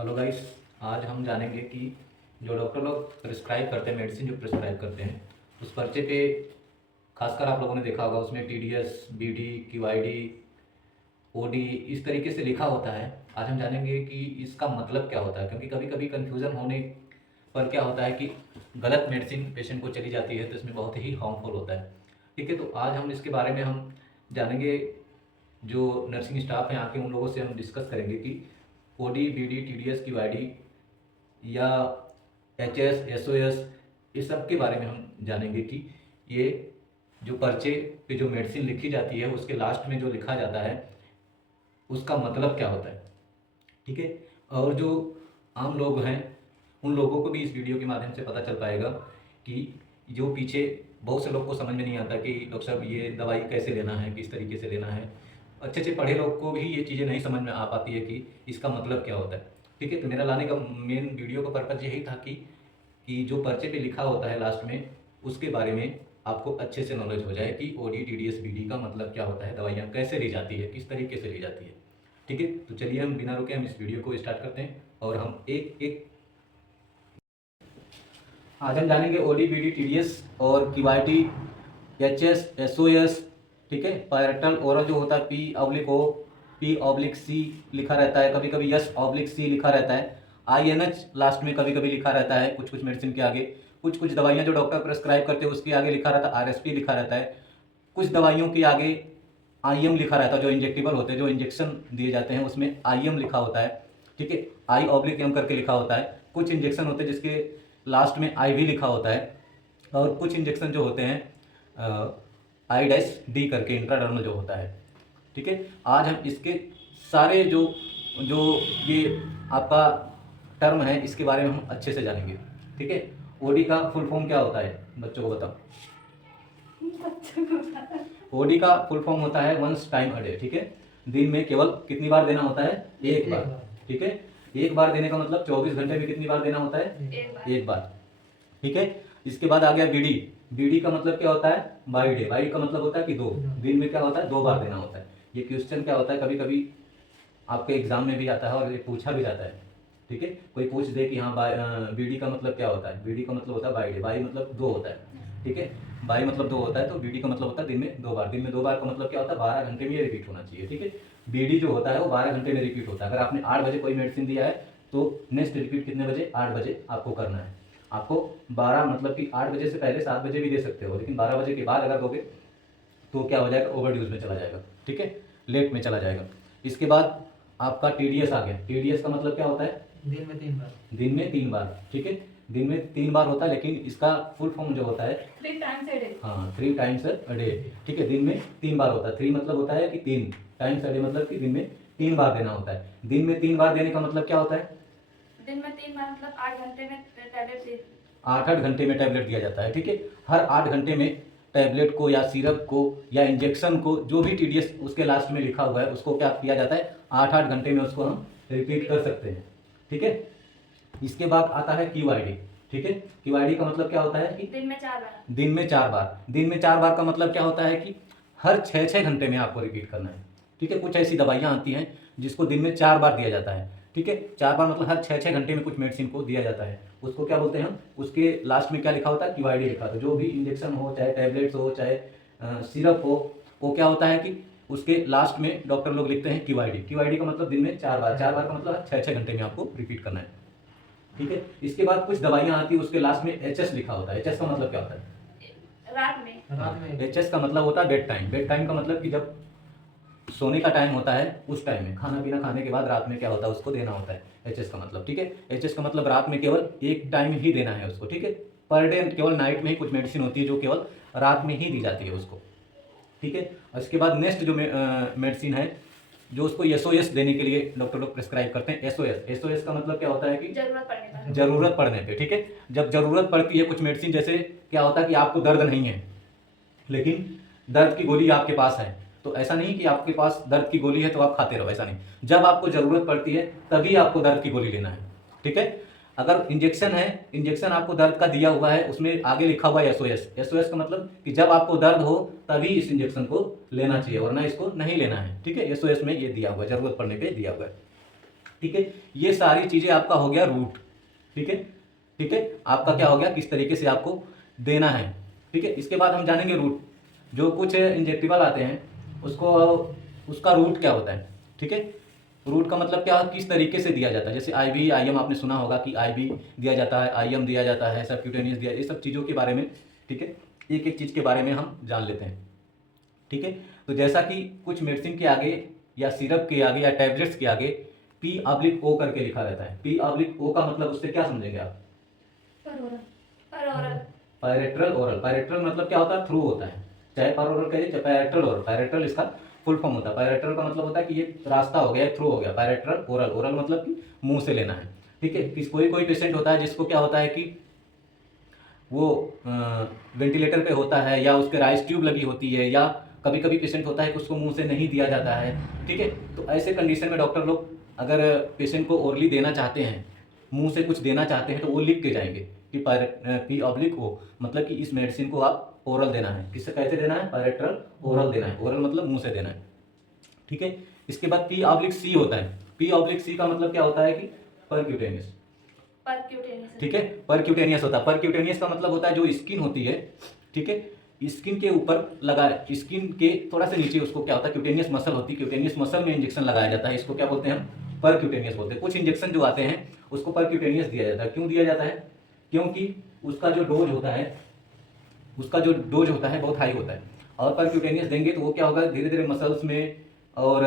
Hello guys. आज हम जानेंगे कि जो डॉक्टर लोग प्रिस्क्राइब करते हैं, मेडिसिन जो प्रिस्क्राइब करते हैं, उस पर्चे पे खासकर आप लोगों ने देखा होगा उसमें टीडीएस, बीडी, क्यूआईडी, ओडी इस तरीके से लिखा होता है। आज हम जानेंगे कि इसका मतलब क्या होता है, क्योंकि कभी कभी कन्फ्यूज़न होने पर क्या होता है कि गलत मेडिसिन पेशेंट को चली जाती है तो इसमें बहुत ही हार्मफुल होता है। ठीक है, तो आज हम इसके बारे में हम जानेंगे। जो नर्सिंग स्टाफ हैं यहाँ के, उन लोगों से हम डिस्कस करेंगे कि ओडी, बीडी, टीडीएस, क्यूआईडी या एचएस, एसओएस, इस सब के बारे में हम जानेंगे कि ये जो पर्चे पे जो मेडिसिन लिखी जाती है उसके लास्ट में जो लिखा जाता है उसका मतलब क्या होता है। ठीक है, और जो आम लोग हैं उन लोगों को भी इस वीडियो के माध्यम से पता चल पाएगा कि जो पीछे बहुत से लोग को समझ में नहीं आता कि डॉक्टर साहब ये दवाई कैसे लेना है, किस तरीके से लेना है। अच्छे से पढ़े लोग को भी ये चीज़ें नहीं समझ में आ पाती है कि इसका मतलब क्या होता है। ठीक है, तो मेरा लाने का मेन वीडियो का पर्पज़ यही था कि जो पर्चे पे लिखा होता है लास्ट में उसके बारे में आपको अच्छे से नॉलेज हो जाए कि ओडी, टीडीएस, बीडी का मतलब क्या होता है, दवाइयाँ कैसे ली जाती है, किस तरीके से ली जाती है। ठीक है, तो चलिए हम बिना रुके हम इस वीडियो को स्टार्ट करते हैं और हम एक एक आज हम जानेंगे ओडी, बीडी, टीडीएस और क्यूआईडी, एचएस, एसओएस। ठीक है, पैरेटल ओरल जो होता है P/O, P/C लिखा रहता है, कभी कभी S/C लिखा रहता है, INH लास्ट में कभी कभी लिखा रहता है कुछ कुछ मेडिसिन के आगे। कुछ कुछ दवाइयाँ जो डॉक्टर प्रेस्क्राइब करते हैं उसके आगे लिखा रहता है RSP लिखा रहता है। कुछ दवाइयों के आगे IM लिखा रहता है, जो इंजेक्टेबल होते हैं, जो इंजेक्शन दिए जाते हैं उसमें IM लिखा होता है। ठीक है, I/M करके लिखा होता है। कुछ इंजेक्शन होते हैं जिसके लास्ट में IV लिखा होता है, और कुछ इंजेक्शन जो होते हैं I-D करके इंट्राडर्मल जो होता है। ठीक है, आज हम इसके सारे जो जो ये आपका टर्म है इसके बारे में हम अच्छे से जानेंगे। ठीक है, ओडी का फुल फॉर्म क्या होता है, बच्चों को बताओ। ओडी का फुल फॉर्म होता है वंस टाइम अ डे। ठीक है, दिन में केवल कितनी बार देना होता है, एक बार। ठीक है, एक बार देने का मतलब 24 घंटे में कितनी बार देना होता है, एक बार। ठीक है, इसके बाद आ गया बीडी। बीडी का मतलब क्या होता है, बाई डे। बाई का मतलब होता है कि दो दिन में क्या होता है, दो बार देना होता है। ये क्वेश्चन क्या होता है, कभी कभी आपके एग्जाम में भी आता है और ये पूछा भी जाता है। ठीक है, कोई पूछ दे कि हाँ बीडी का मतलब क्या होता है, बीडी का मतलब होता है बाई डे। बाई मतलब दो होता है। ठीक है, बाई मतलब दो होता है, तो बीडी का मतलब होता है दिन में दो बार। दिन में दो बार का मतलब क्या होता है, 12 घंटे में ये रिपीट होना चाहिए। ठीक है, बीडी जो होता है वो 12 घंटे में रिपीट होता है। अगर आपने 8 बजे कोई मेडिसिन दिया है तो नेक्स्ट रिपीट कितने बजे, 8 बजे आपको करना है। आपको 12 मतलब कि 8 बजे से पहले 7 बजे भी दे सकते हो, लेकिन 12 बजे के बाद अगर दोगे तो क्या हो जाएगा, ओवरड्यूज में चला जाएगा। ठीक है, लेट में चला जाएगा। इसके बाद आपका टीडीएस आ गया। टीडीएस का मतलब क्या होता है, दिन में 3 बार। दिन में 3 बार। ठीक है, दिन में 3 बार होता है, लेकिन इसका फुल फॉर्म जो होता है 3 times a day। हाँ, 3 टाइम्स अ डे। ठीक है, दिन में 3 बार होता है। 3 मतलब होता है कि 3 टाइम्स अ डे, मतलब कि दिन में 3 बार देना होता है। दिन में 3 बार देने का मतलब क्या होता है, दिन में 3 बार मतलब 8 घंटे में टैबलेट दे। 8-8 घंटे में टैबलेट दिया जाता है। ठीक है, हर 8 घंटे में टैबलेट को या सिरप को या इंजेक्शन को, जो भी टीडीएस उसके लास्ट में लिखा हुआ है उसको क्या किया जाता है, 8-8 घंटे में उसको हम रिपीट कर सकते हैं। ठीक है, इसके बाद आता है क्यूआईडी। ठीक है, क्यूआईडी का मतलब क्या होता है कि दिन में 4 बार। दिन में 4 बार। दिन में 4 बार का मतलब क्या होता है कि हर 6-6 घंटे में आपको रिपीट करना है। ठीक है, कुछ ऐसी दवाइयाँ आती हैं जिसको दिन में 4 बार दिया जाता है। ठीक है, 4 बार मतलब हर 6-6 घंटे में कुछ मेडिसिन को दिया जाता है। उसको क्या बोलते हैं हम, उसके लास्ट में क्या लिखा होता है, क्यूआईडी लिखा होता है। जो भी इंजेक्शन हो, चाहे टैबलेट्स हो, चाहे सिरप हो, वो क्या होता है कि उसके लास्ट में डॉक्टर लोग लिखते हैं क्यूआईडी। क्यूआईडी का मतलब दिन में 4 बार। 4 बार का मतलब 6-6 घंटे में आपको रिपीट करना है। ठीक है, इसके बाद कुछ दवाइयाँ आती है उसके लास्ट में एचएस लिखा होता है। एचएस का मतलब क्या होता है, रात में। एचएस का मतलब होता है बेड टाइम। बेड टाइम का मतलब कि जब सोने का टाइम होता है उस टाइम में, खाना पीना खाने के बाद रात में क्या होता है उसको देना होता है एचएस का मतलब। ठीक है, एचएस का मतलब रात में केवल एक टाइम ही देना है उसको। ठीक है, पर डे केवल नाइट में ही कुछ मेडिसिन होती है जो केवल रात में ही दी जाती है उसको। ठीक है, इसके बाद नेक्स्ट जो मेडिसिन है जो उसको एसओएस देने के लिए डॉक्टर लोग प्रिस्क्राइब करते हैं। एसओएस, एसओएस का मतलब क्या होता है कि जरूरत पड़ने पर। जरूरत पड़ने पे। ठीक है, जब जरूरत पड़ती है कुछ मेडिसिन, जैसे क्या होता है कि आपको दर्द नहीं है लेकिन दर्द की गोली आपके पास है, तो ऐसा नहीं कि आपके पास दर्द की गोली है तो आप खाते रहो, ऐसा नहीं। जब आपको जरूरत पड़ती है तभी आपको दर्द की गोली लेना है। ठीक है, अगर इंजेक्शन है, इंजेक्शन आपको दर्द का दिया हुआ है, उसमें आगे लिखा हुआ है एसओएस। एसओएस का मतलब कि जब आपको दर्द हो तभी इस इंजेक्शन को लेना चाहिए, वरना इसको नहीं लेना है। ठीक है, एसओएस में ये दिया हुआ है, जरूरत पड़ने पे दिया हुआ है। ठीक है, ये सारी चीज़ें आपका हो गया रूट। ठीक है, ठीक है, आपका क्या हो गया, किस तरीके से आपको देना है। ठीक है, इसके बाद हम जानेंगे रूट। जो कुछ इंजेक्टिबल आते हैं उसको, उसका रूट क्या होता है। ठीक है, रूट का मतलब क्या, किस तरीके से दिया जाता है। जैसे आईवी आईएम आपने सुना होगा कि आईवी दिया जाता है, आईएम दिया जाता है, सबक्यूटेनियस दिया, ये सब चीज़ों के बारे में, ठीक है, एक एक चीज़ के बारे में हम जान लेते हैं। ठीक है, तो जैसा कि कुछ मेडिसिन के आगे या सिरप के आगे या टैबलेट्स के आगे P/O करके लिखा रहता है। P/O का मतलब उससे क्या समझेंगे आप? पैरेट्रल ओरल। पैरेट्रल मतलब क्या होता है, थ्रू होता है। चाहे पर ओरल कहिए चाहे पैरेट्रल ओरल, पैरेट्रल इसका फुल फॉर्म होता है। पैरेट्रल का मतलब होता है कि ये रास्ता हो गया, थ्रू हो गया। पैरेट्रल ओरल, ओरल मतलब कि मुंह से लेना है। ठीक है, कोई कोई पेशेंट होता है जिसको क्या होता है कि वो वेंटिलेटर पे होता है या उसके राइस ट्यूब लगी होती है, या कभी कभी पेशेंट होता है कि उसको मुंह से नहीं दिया जाता है। ठीक है, तो ऐसे कंडीशन में डॉक्टर लोग अगर पेशेंट को ओरली देना चाहते हैं, मुंह से कुछ देना चाहते हैं, तो वो लिख के जाएंगे कि P/O मतलब कि इस मेडिसिन को आप ओरल देना है। किससे कैसे देना है, पैरेट्रल ओरल देना है। ओरल मतलब मुंह से देना है। ठीक है, इसके बाद P/C होता है। P/C का मतलब क्या होता है कि परक्यूटेनियस। ठीक है, परक्यूटेनियस होता है। परक्यूटेनियस का मतलब होता है जो स्किन होती है, ठीक है, स्किन के ऊपर लगा, स्किन के थोड़ा सा नीचे उसको क्या होता है, क्यूटेनियस मसल होती है। क्यूटेनियस मसल में इंजेक्शन लगाया जाता है, इसको क्या बोलते हैं हम, परक्यूटेनियस बोलते हैं। कुछ इंजेक्शन जो आते हैं उसको परक्यूटेनियस दिया जाता है। क्यों दिया जाता है, क्योंकि उसका जो डोज होता है, बहुत हाई होता है। और परक्यूटेनियस देंगे तो वो क्या होगा, धीरे धीरे मसल्स में और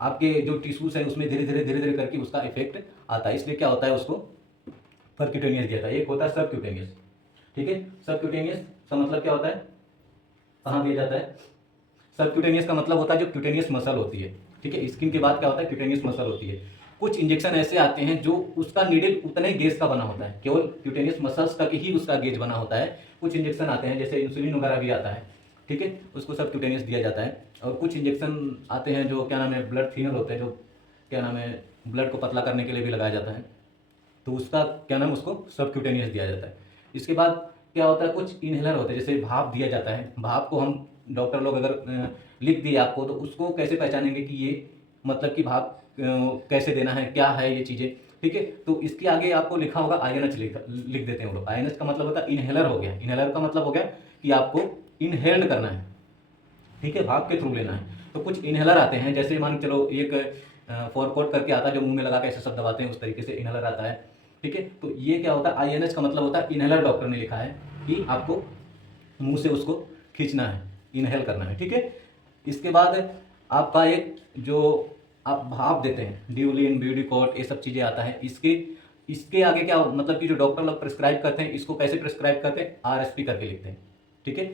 आपके जो टिश्यूज है उसमें धीरे धीरे करके उसका इफेक्ट आता है। इसलिए क्या होता है, उसको परक्यूटेनियस दिया था। एक होता है सबक्यूटेनियस। ठीक है, सबक्यूटेनियस का मतलब क्या होता है, कहाँ दिया जाता है। सबक्यूटेनियस का मतलब होता है जो क्यूटेनियस मसल होती है। ठीक है, स्किन के बाद क्या होता है, क्यूटेनियस मसल होती है। कुछ इंजेक्शन ऐसे आते हैं जो उसका नीडल उतने गेज का बना होता है, केवल क्यूटेनियस मसल्स तक ही उसका गेज बना होता है। कुछ इंजेक्शन आते हैं जैसे इंसुलिन वगैरह भी आता है, ठीक है, उसको सबक्यूटेनियस दिया जाता है। और कुछ इंजेक्शन आते हैं जो क्या नाम है, ब्लड थिनर होते हैं, जो क्या नाम है, ब्लड को पतला करने के लिए भी लगाया जाता है, तो उसका क्या नाम, उसको सबक्यूटेनियस दिया जाता है। इसके बाद क्या होता है, कुछ इनहेलर होते हैं, जैसे भाप दिया जाता है। भाप को हम डॉक्टर लोग अगर लिख दिए आपको, तो उसको कैसे पहचानेंगे कि ये मतलब कि भाप कैसे देना है, क्या है ये चीज़ें। ठीक है, तो इसके आगे आपको लिखा होगा आईएनएच, लिख देते हैं वो लोग। आईएनएच का मतलब होता है इनहेलर हो गया। इनहेलर का मतलब हो गया कि आपको इनहेल्ड करना है, ठीक है, भाप के थ्रू लेना है। तो कुछ इनहेलर आते हैं, जैसे मान के चलो एक फॉरकोट करके आता है जो मुंह में लगा के ऐसे सब दबाते हैं, उस तरीके से इनहेलर आता है। ठीक है, तो ये क्या होता है, आईएनएच का मतलब होता है इनहेलर। डॉक्टर ने लिखा है कि आपको मुंह से उसको खींचना है, इनहेल करना है। ठीक है, इसके बाद आपका एक जो आप भाप देते हैं, ड्यूलिन, ब्यूडिकॉट, ये सब चीज़ें आता है। इसके आगे क्या मतलब कि जो डॉक्टर लोग प्रिस्क्राइब करते हैं, इसको कैसे प्रिस्क्राइब करते हैं, आरएसपी करके लिखते हैं। ठीक है,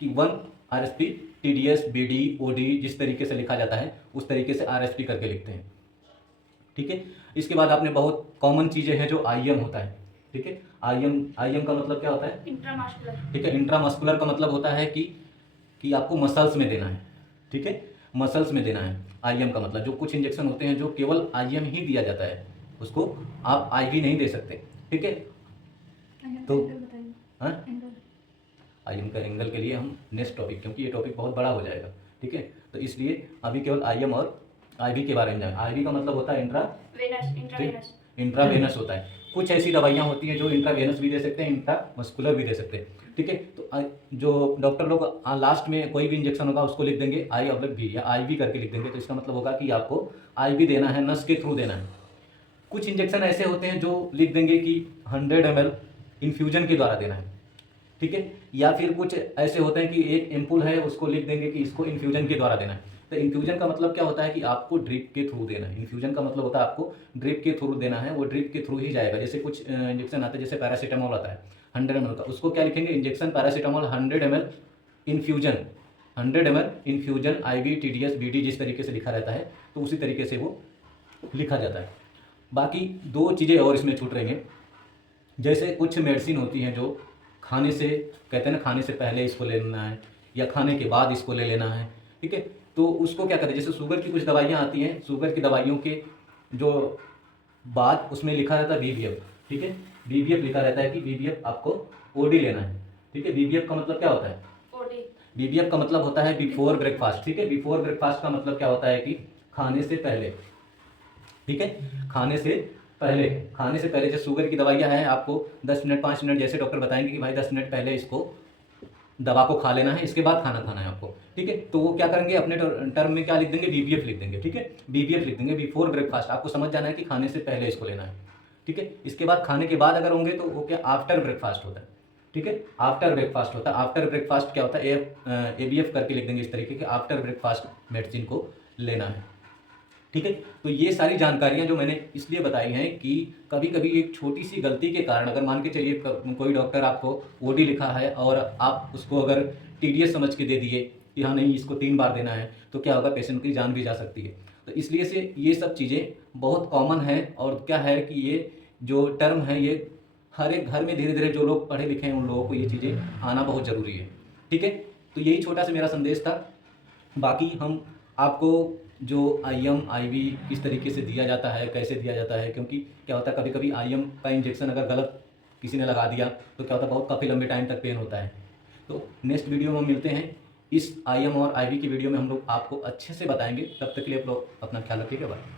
कि 1 आरएसपी, टीडीएस, बीडी, ओडी, जिस तरीके से लिखा जाता है उस तरीके से आरएसपी करके लिखते हैं। ठीक है, इसके बाद आपने बहुत कॉमन चीज़ें हैं जो आईएम होता है। ठीक है, आईएम का मतलब क्या होता है, इंट्रामस्कुलर। ठीक है, इंट्रामस्कुलर का मतलब होता है कि आपको मसल्स में देना है। ठीक है, मसल्स में देना है। आईएम का मतलब जो कुछ इंजेक्शन होते हैं जो केवल आईएम ही दिया जाता है, उसको आप आईवी नहीं दे सकते। ठीक है, तो हाँ, आईएम का एंगल के लिए हम नेक्स्ट टॉपिक, क्योंकि ये टॉपिक बहुत बड़ा हो जाएगा। ठीक है, तो इसलिए अभी केवल आईएम और आईवी के बारे में जाएं। आईवी का मतलब होता है इंट्रावेनस होता है। कुछ ऐसी दवाइयाँ होती हैं जो इंट्रावेनस भी दे सकते हैं, इंट्रामस्कुलर भी दे सकते हैं। ठीक है, तो जो डॉक्टर लोग लास्ट में कोई भी इंजेक्शन होगा उसको लिख देंगे I/V या IV करके लिख देंगे। तो इसका मतलब होगा कि आपको IV देना है, नस के थ्रू देना है। कुछ इंजेक्शन ऐसे होते हैं जो लिख देंगे कि 100 ml इन्फ्यूजन के द्वारा देना है। ठीक है, या फिर कुछ ऐसे होते हैं कि एक एम्पुल है, उसको लिख देंगे कि इसको इन्फ्यूजन के द्वारा देना है। तो इन्फ्यूजन का मतलब क्या होता है कि आपको ड्रिप के थ्रू देना है। इन्फ्यूजन का मतलब होता है आपको ड्रिप के थ्रू देना है, वो ड्रिप के थ्रू ही जाएगा। जैसे कुछ इंजेक्शन आता है, जैसे पैरासीटामोल आता है 100 ml का, उसको क्या लिखेंगे, injection paracetamol 100 ml infusion, 100 ml infusion, IV, TDS, BD, जिस तरीके से लिखा रहता है तो उसी तरीके से वो लिखा जाता है। बाकी 2 चीज़ें और इसमें छूट रहेंगे। जैसे कुछ मेडिसिन होती हैं जो खाने से, कहते हैं ना, खाने से पहले इसको ले लेना है या खाने के बाद इसको ले लेना है। ठीक है, तो उसको क्या कहते हैं, जैसे शुगर की कुछ दवाइयाँ आती हैं, शुगर की दवाइयों के जो बाद उसमें लिखा रहता है BBF। ठीक है, BBF लिखा रहता है कि BBF आपको OD लेना है। ठीक है, BBF का मतलब क्या होता है, BBF का मतलब होता है बिफोर ब्रेकफास्ट। ठीक है, बिफोर ब्रेकफास्ट का मतलब क्या होता है कि खाने से पहले। ठीक है। खाने से पहले जो शुगर की दवाइयाँ हैं आपको 10 मिनट 5 मिनट जैसे डॉक्टर बताएंगे कि भाई 10 मिनट पहले इसको दवा को खा लेना है, इसके बाद खाना खाना है आपको, ठीक है। तो वो क्या करेंगे, अपने टर्म में क्या लिख देंगे, बीबीएफ लिख देंगे, ठीक है। बीबीएफ लिख देंगे, बिफोर ब्रेकफास्ट। आपको समझ जाना है कि खाने से पहले इसको लेना है, ठीक है। इसके बाद खाने के बाद अगर होंगे तो वो क्या आफ्टर ब्रेकफास्ट होता है, ठीक है। आफ्टर ब्रेकफास्ट होता है। आफ्टर ब्रेकफास्ट क्या होता है, एबीएफ करके लिख देंगे इस तरीके के, आफ्टर ब्रेकफास्ट मेडिसिन को लेना है, ठीक है। तो ये सारी जानकारियां जो मैंने इसलिए बताई हैं कि कभी कभी एक छोटी सी गलती के कारण, अगर मान के चलिए कोई डॉक्टर आपको ओडी लिखा है और आप उसको अगर टीडीएस समझ के दे दिए कि हाँ नहीं इसको 3 बार देना है, तो क्या होगा, पेशेंट की जान भी जा सकती है। तो इसलिए से ये सब चीज़ें बहुत कॉमन है, और क्या है कि ये जो टर्म है ये हर एक घर में धीरे धीरे जो लोग पढ़े लिखे हैं उन लोगों को ये चीज़ें आना बहुत ज़रूरी है, ठीक है। तो यही छोटा सा मेरा संदेश था। बाकी हम आपको जो आईएम आईवी किस तरीके से दिया जाता है, कैसे दिया जाता है, क्योंकि क्या होता है कभी कभी आईएम का इंजेक्शन अगर गलत किसी ने लगा दिया तो क्या होता है, बहुत काफ़ी लंबे टाइम तक पेन होता है। तो नेक्स्ट वीडियो में हम मिलते हैं। इस आईएम और आईवी की वीडियो में हम लोग आपको अच्छे से बताएंगे। तब तक के लिए आप लोग अपना ख्याल रखिएगा। बाय।